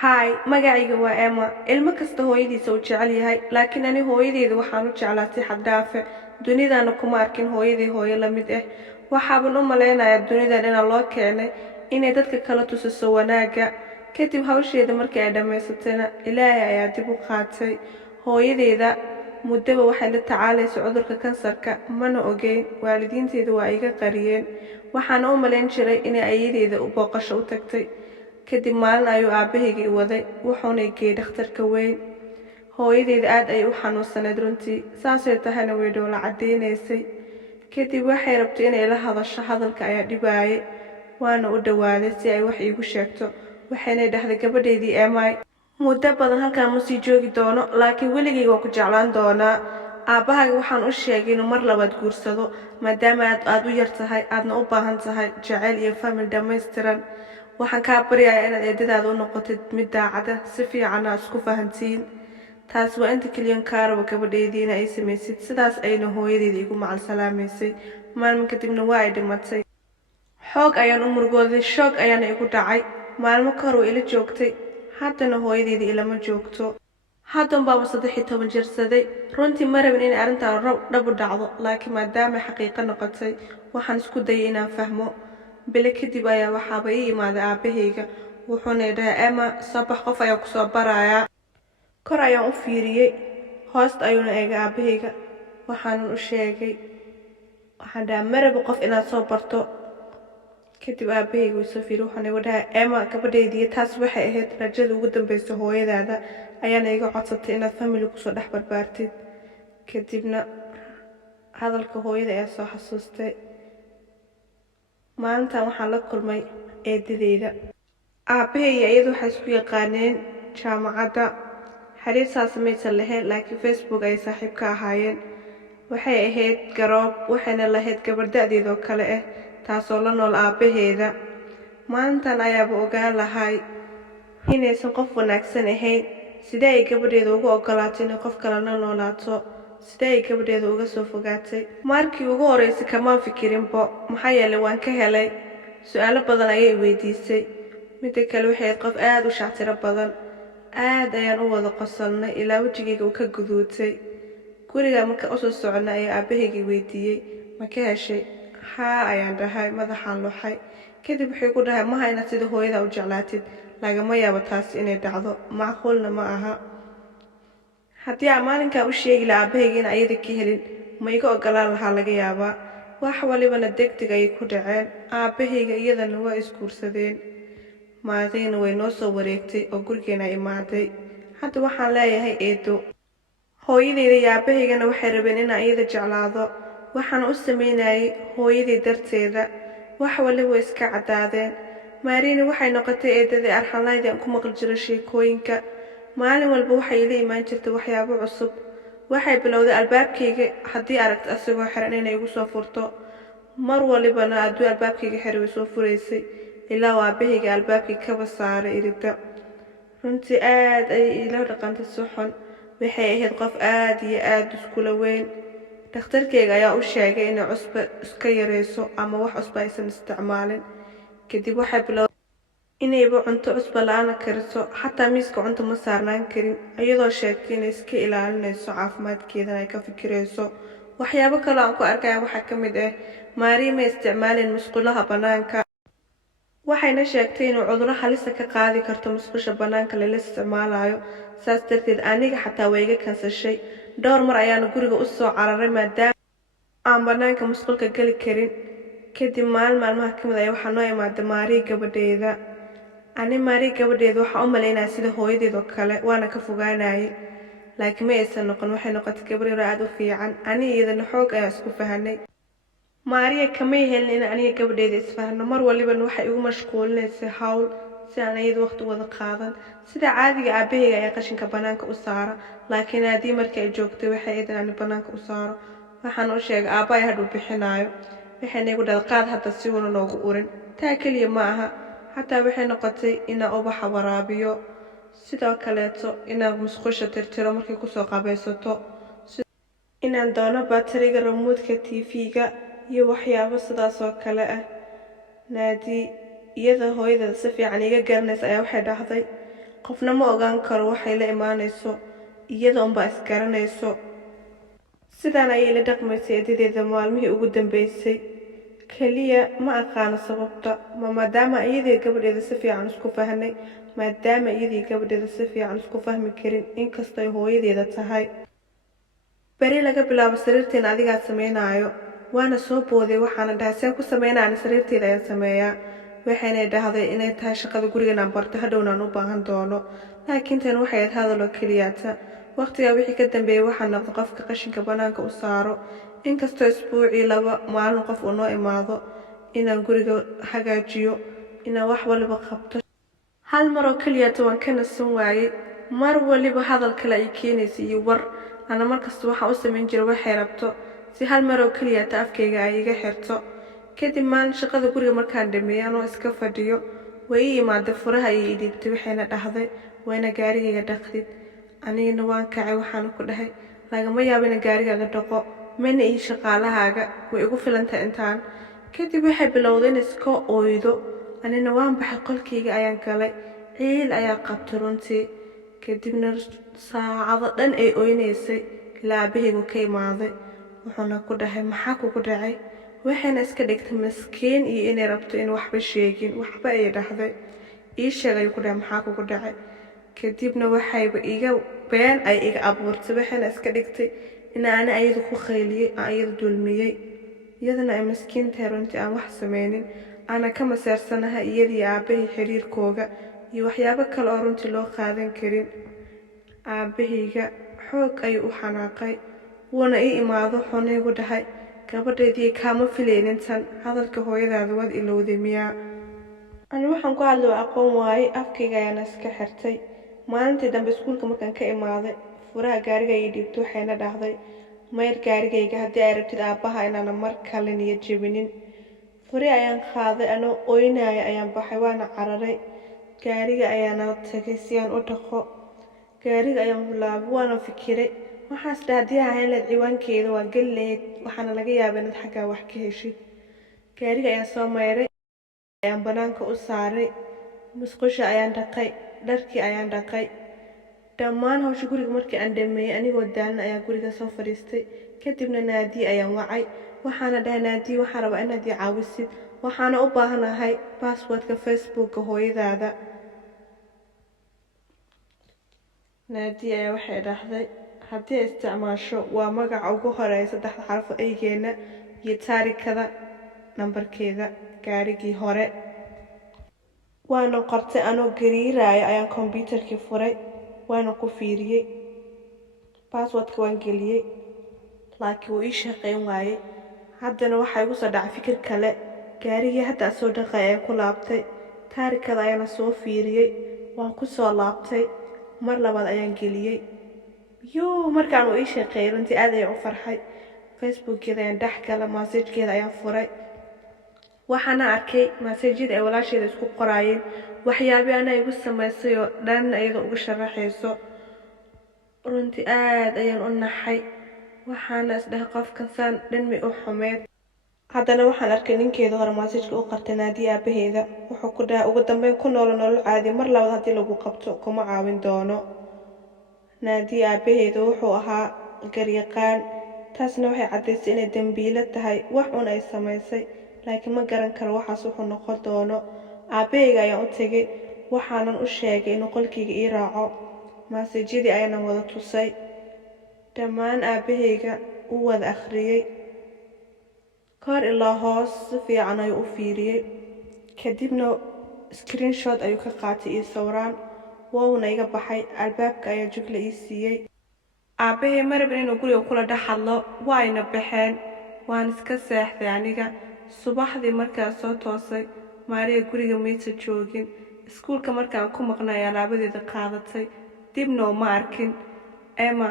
Hi, magacayga waa Emma. Ilmo kasta hooyadiisa uu jecel yahay, laakiin ani hooyadeeda waxaan u jeclaa si xad dhaaf ah. Dunidana kuma arkin hooyadii hooyo la mid ah. Waxaan u maleynayaa dunidan in loo keenay inay dadka kala tusiso wanaagga. Kadib hawsheeda markii ay dhamaysatayna, Ilaahay ayaa dib u qaatay. Hooyadeeda muddaba waxay la tacaalaysay cudurka kansarka, mana ogeyn. Waalidiinteedu waa iga qariyeen. Waxaan u malayn jiray inay ayadeeda u booqasho u tagtay. kadib maalin ayuu aabahayga i waday wuxuuna i geeyey dhakhtarka weyn. Hooyadeeda aad ayay u xanuunsanayd runtii, saasay tahayna way dhoola cadeynaysay. Kadib waxay rabtay inay la hadasho, hadalka ayaa dhibaayay. Waana u dhawaaday si ay wax iigu sheegto. Waxayna dhahday gabadheydii Emma, muddo badan halkaan ma sii joogi doono, laakiin weligeyga waan ku jeclaan doonaa. Aabahaaga waxaan u sheegay inuu mar labaad guursado, maadaama aad u yar tahay, aadna u baahan tahay jacayl iyo famil dhammaystiran. waxaan kaa baryayaa inaad eedadaada u noqotid mid daacad ah, si fiican aad isku fahantiin. taas waa inta keliyan kaa rabo gabadheediina ay samaysid. Sidaas ayna hooyadeeda igu macal salaamaysay. maalmin kadibna waa ay dhimatay. xoog ayaan u murugooday, shoog ayaana igu dhacay. maalmo ka hor way ila joogtay, haddana hooyadeeda ilama joogto. haddan baaba 13 jirsaday. runtii ma rabin in arrintan dhab u dhacdo, laakiin maadaama xaqiiqo noqotay, waxaan isku dayay inaan fahmo. bilo kadib ayaa waxaaba ii imaaday aabahayga. wuxuuna dhahay Emma, sabax qof ayaa kusoo barayaa. kor ayaan u fiiriyey, hoosta ayuuna eegay aabahayga. waxaanan u sheegay, waxaan dhahay maraba qof inaad soo barto. kadib aabahayga wuu soo fiiriyey, wuxuuna igu dhahay Emma, gabadheydii taas waxay ahayd rajada ugu dambaysa hooyadaada, ayaana iga codsatay inaad family kusoo dhex barbaartid. kadibna hadalka hooyada ayaa soo xasuustay. maalintan waxaan la kulmay eedadeyda. aabahay iyo iyadu waxay isku yaqaaneen jaamacadda. xiriir saas maysan lahayn, laakiin Facebook ay saaxiib ka ahaayeen. waxay ahayd garoob, waxayna lahayd gabar da'deedoo kale ah, taasoo la nool aabaheeda. maalintan ayaaba ogaan lahay inaysan qof wanaagsan ahayn. sidee ay gabadheeda ugu ogolaatay inay qof kale la noolaato? sidee ay gabadheeda uga soo fogaatay? markii ugu horeysay kamaan fikirinbo, maxaa yeelay waan ka helay. su-aalo badan ayay weydiisay. midda kale waxay ahayd qof aad u shactiro badan. aad ayaan u wada qosolnay ilaa wejigayga uu ka guduutay. guriga marka usoo soconnay ayaa aabahayga weydiiyey, ma ka heshay? haa ayaan dhahay, madaxaan luxay. kadib wuxuu ku dhahay, maha inaad sida hooyada u jeclaatid, lagama yaabo taas inay dhacdo, macquulna ma aha. haddii aan maalinkaa u sheegi lahaa aabahayga in ayada ka helin, ma iga ogolaan lahaa laga yaabaa. wax walibana degdeg ayay ku dhaceen. aabahayga iyadana waa isguursadeen. maadayna way noo soo wareegtay oo gurigeena imaaday. hadda waxaan leeyahay eedo. hooyadeyda iyo aabahaygana waxay rabeen inaan iyada jeclaado. waxaan u sameynayay hooyadey darteeda. wax waliba way iska caddaadeen. maariina waxay noqotay eedadii arxanlaydii aan ku maqli jiray sheekooyinka. maalin walba waxay ila imaan jirtay waxyaabo cusub. waxay bilowday albaabkayga haddii aragto asagoo xiran inay igu soo furto. mar walibana hadduu albaabkayga xiray way soo furaysay, ilaa uu aabahayga albaabkii kaba saaray iridda. runtii aad ayay ila dhaqantay si xun. waxay ahayd qof aad iyo aad iskula weyn. dhakhtarkayga ayaa u sheegay inay cusba iska yarayso ama wax cusba aysan isticmaalin. kadib waxay bilowday inayba cunto cusba la-aan kariso, xataa miiska cunto ma saarnaan karin, iyadoo sheegtay inay iska ilaalinayso caafimaadkeedana ay ka fikirayso. waxyaabo kaloo aan ku arkaya waxaa ka mid ah, maari ma isticmaalin musqulaha bannaanka. waxayna sheegtay inuu cudurro halisa ka qaadi karto musqusha bannaanka lala isticmaalayo. saas darteed aniga xataa way iga kansashay. dhowr mar ayaana guriga u soo cararay maadaama aan bannaanka musqulka geli karin. kadib maalmaha ka mid ayaa waxaa noo imaaday maari gabadheeda. maari gabadheeda waxaa u malaynaya sida hooyadeedoo kale, waana ka fogaanayay. laakiin ma aysan noqon, waxay noqotay gabar yar aad u fiican. iyadana xoog ayaa isku fahanay. maariya kamay helin in aniga gabadheeda isfahno. mar walibana waxay igu mashquulinaysay hawl, si aan iyada waqti wada qaadan. sida caadiga aabahayga ayaa qashinka bannaanka u saara, laakiin haddii markii ay joogtay waxay ahayd in aan bannaanka u saaro. waxaan u sheegay aabbahay hadhuu bixinaayo. waxayna igu dhahay qaad hadda si uuna noogu urin. taa keliya ma aha, xataa waxay noqotay inaan ubaxa waraabiyo. sidoo kaleeto inaan musqusha tirtiro markay kusoo qabaysato. inaan doono baatariga remote-ka TV-ga iyo waxyaabo sidaas oo kale ah. naadi iyada hooyada si fiican iga garanaysa ayaa waxay dhahday, qofna ma ogaan karo waxay la imaanayso iyada unbaa isgaranayso. sidaan ayay la dhaqmaysay eedadeeda maalmihii ugu dambeysay. kaliya ma aqaano sababta, maadaama iyadii gabadheeda si fiican isku fahnay, maadaama iyadii gabadheeda si fiican isku fahmi karin inkastoo ay hooyadeeda tahay. beri laga bilaabo sariirteen adigaa sameynaayo. waana soo booday, waxaana dhahay seen ku sameynaan sariirteeda ayaan sameeyaa. waxayna dhahday inay tahay shaqada gurigan aan barto hadhowna aan u baahan doono, laakiin tan waxay ahayd hadal oo keliyaata. waqtigaa wixii ka dambeeyay waxaa noqday qofka qashinka banaanka u saaro. inkastoo isbuucii 2 maalin qof uu noo imaado inaan guriga hagaajiyo, inaan wax waliba qabto. hal mar oo keliyaata waan ka nasan waayey. mar waliba hadal kale ay keenaysay iyo war. ana markasta waxaan u samayn jiray waxay rabto si hal mar oo keliyaata afkayga ay iga xirto. kadib maalin shaqada guriga markaan dhameeyay anoo iska fadhiyo way ii imaaday furaha ayay ii dhiibtay. waxayna dhahday wayna gaarigayga dhaqdid. anigana waan kacay, waxaana ku dhahay lagama yaabo in gaarigaaga dhaqo, mana ii shaqaalahaaga, way igu filantahay intaan. kadib waxay bilowday in iska ooydo. anina waan baxay, qolkayga ayaan galay. ciil ayaa qabtay runtii. kadibna saacado dhan ay ooynaysay ilaa aabahaygu ka imaaday. wuxuuna ku dhahay maxaa kugu dhacay? waxayna iska dhigtay maskiin iyo inay rabto in waxba sheegin. waxba ayay dhahday. ii sheeg ayuu ku dhahay maxaa kugu dhacay? kadibna waxayba iga been ay iga abuurtay. waxayna iska dhigtay in aan ayadu ku qayliyay, aan ayadu dulmiyay, iyadana ay maskiin tahay runtii aan wax sameynin. ana ka maseersanahay iyadii aabahay xiriirkooga iyo waxyaabo kale oo runtii loo qaadan karin. aabahayga xoog ayuu u xanaaqay, wuuna ii imaado. wuxuuna igu dhahay gabadheedii kaama filaynin tan, hadalka hooyadaada waad ilowday miyaa? ani waxaan ku hadlay waa aqoon waaye, afkayga ayaana iska xirtay. maalintii dambe iskuulka markaan ka imaaday furaha gaariga ayay dhiibtay. waxayna dhahday mayr gaarigayga haddii ay rabtid aabbaha inaana mar kale niyad jebinin. furi ayaan qaaday, anoo ooynaya ayaan baxay, waana cararay. gaariga ayaana tagay si aan u dhaqo. gaariga ayaan bilaabay, waana fikiray. waxaas dhahay haddii ahayn lahayd ciwaankeeda waa geli lahayd, waxaana laga yaabaa inaad xaggaa wax ka heshid. gaariga ayaan soo mayray, ayaan banaanka u saaray. musqusha ayaan dhaqay, dharkii ayaan dhaqay. dhammaan hawsha guriga markii aan dhameeyay anigoo daalna ayaa guriga soo fadhiistay. kadibna naadiye ayaan wacay. waxaana dhahay naadiye, waxaan rabaa inaad ii caawisid. waxaana u baahanahay baaswordka facebooka hooyadaada. naadiye ayaa waxay dhahday haddii ay isticmaasho waa magaca ugu horeeya 3 xaraf eygeena iyo taarikada nambarkeeda gaarigii hore. waana qortay, anoo gariiraya ayaan kombiyuutarkii furay, waana ku fiiriyey. baaswordka waan geliyey, laakiin wuu ii shaqayn waayey. haddana waxaa igu soo dhacay fikir kale. gaarigii hadda soo dhaqay ayaan ku laabtay. taarikada ayaana soo fiiriyey, waan ku soo laabtay. mar labaad ayaan geliyey. markaan uu ii shaqeeyay runtii aad ayaan u farxay. facebookgeeda ayaan dhex galay, maasajkeeda ayaan furay. waxaana arkay maasajyada ay walaasheeda isku qoraayeen, waxyaabii ana igu samaysay oo dhan iyadoo uga sharaxayso. runtii aad ayaan u naxay. waxaana isdhahay qofkan saan dhan may u xumeed. haddana waxaan arkay ninkeeda hore maasajka u qartay naadiye aabaheeda. wuxuu ku dhahay ugu dambeyn ku nolol caadi, mar labaad haddii lagu qabto kuma caawin doono. naadiye aabaheeda wuxuu ahaa garyaqaan. taasna waxay caddaysay inay dambiilo tahay wax un ay samaysay, laakiin ma garan karo waxaas wuxuu noqon doono. aabahayga ayaan u tegay, waxaanan u sheegay inuu qolkayga ii raaco. maasajyadii ayaanan wada tusay. dhammaan aabahayga u wada akhriyey, kor ilaa hoos si fiican ayuu u fiiriyey. kadibna screenshot ayuu ka qaatay iyo sawiraan. woowna iga baxay. albaabka ayaa jugla ii siiyey. aabahay ma rabin inuu guriga kula dhex hadlo, waa ayna baxeen. waan iska seexday aniga. subaxdii markaan soo toosay maariya guriga maysa joogin. iskuulka markaan ku maqnay alaabadeeda qaadatay, dibna uma arkin. ema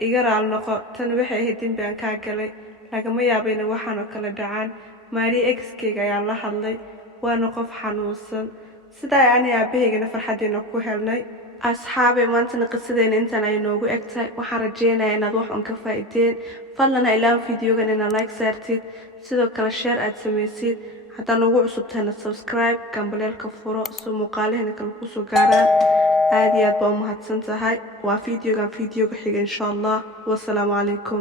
iga raali noqo, tan waxay ahayd dembi aan kaa galay, lagama yaabo inay waxaan oo kale dhacaan. maariya exkeyga ayaan la hadlay, waana qof xanuunsan. sidaa ani aabahaygana farxaddeena ku helnay. asxaabay maantana qisadeena intaan ay noogu egtahay. waxaan rajeynayaa inaad wax un ka faa'iideen. fadlan ha ilaawan fiidiyogan inaad like saartid, sidoo kale share aad samaysid. haddaan ugu cusubtahayna subscribe, gambaleelka furo si muuqaalahayna kale kusoo gaaraan. aad iyo aad baa u mahadsan tahay waa fiidiyogan fiidiyoga xiga insha allah wasalaamu calaykum